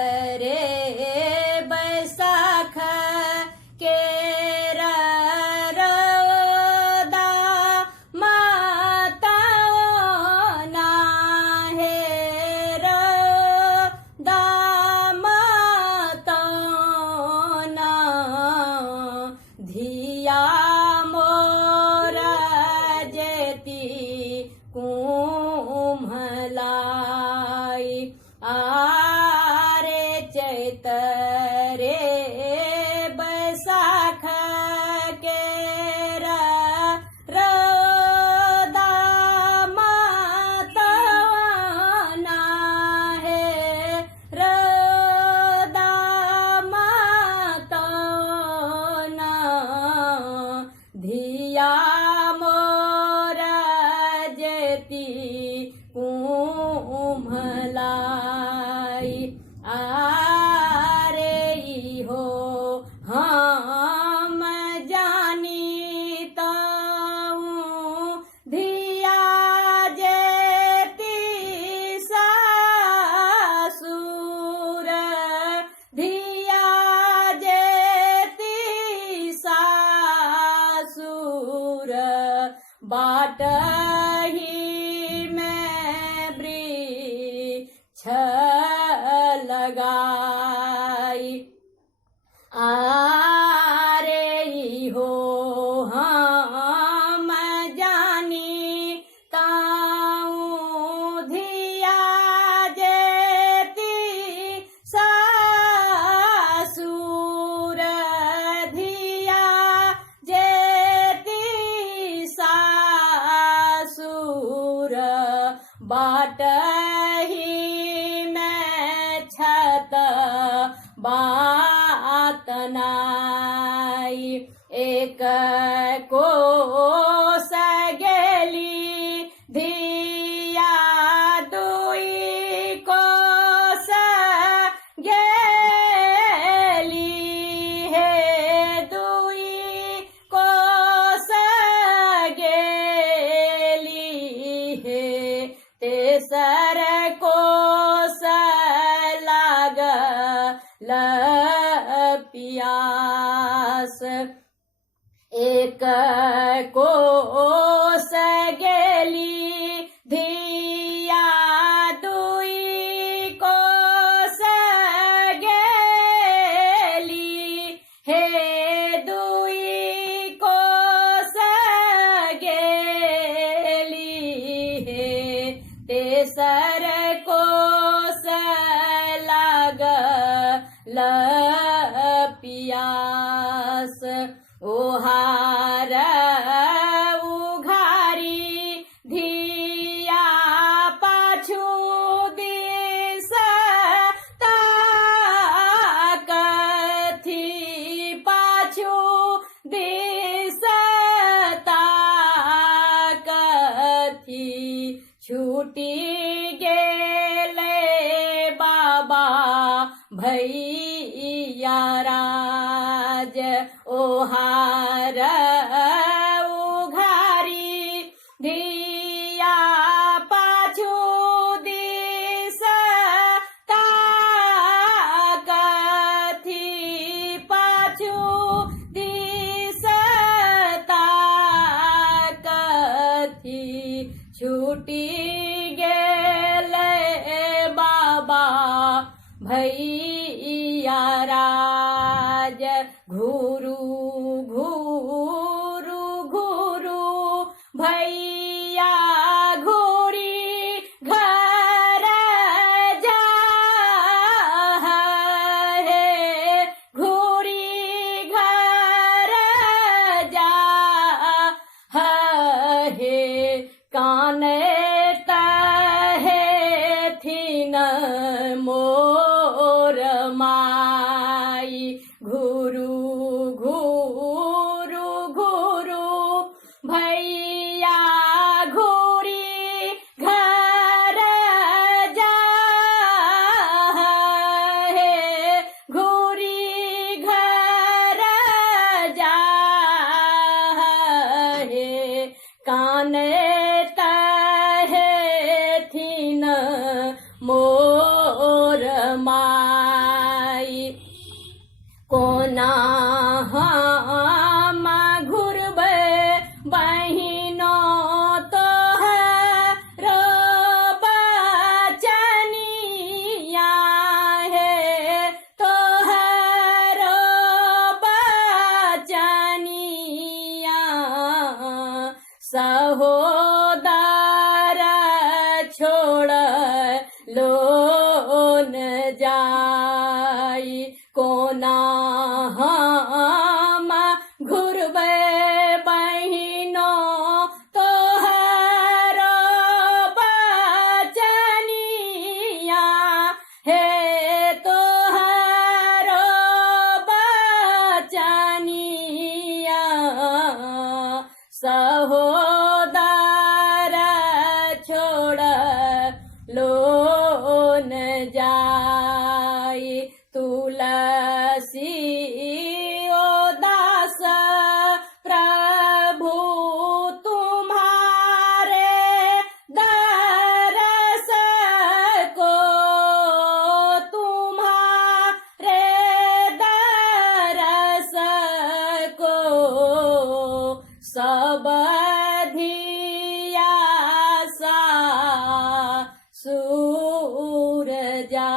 रे बैसाख केरा रदा माताओना हे रदा माताओना धिया मोरा जेती कुम्हलाई आरे चैत रे बैसाख केरा रदा माताओना हे रदा माताओना धिया मोरा जेती कुम्हलाई आरे हो हम जानीताऊं धिया जेती सासुर धिया जेती सासुर बाटही में वृक्ष लगाई आरे हो हम जानी ताऊं धिया जेती सासुर धिया जेती सासुर बाटही में छत बात नाई एक कोस गेली धिया दुई कोस गेली हे दुई कोस गेली हे तेसर कोस लागल पियास एक कोस गेली धिया दुई कोस गेली हे दुई कोस गेली हे तेसर कोस लागल पियास ओहार उघारी धिया पाछू दिस ताकथी पाछू दिस ताकथी छूटी गेले बाबा भैया राज ओहार उघारी धिया पाछू दिस ताकथी पाछू दिस ताकथी छूटी गेले बाबा भैया राज घुरु घुरु घुरु भैया घुरी घर जा हे घुरी घर जा हे काने तहे थीन मोर लोन जाई कोना हम घुरबै बहिनो तोहरो बचनिया हे तोहरो बचनिया सहोदर छोड़ लोन जाई तुलसी ओ दास प्रभु तुम्हारे दरस को तुम्हारे दरस को सब धिया सा सूर जा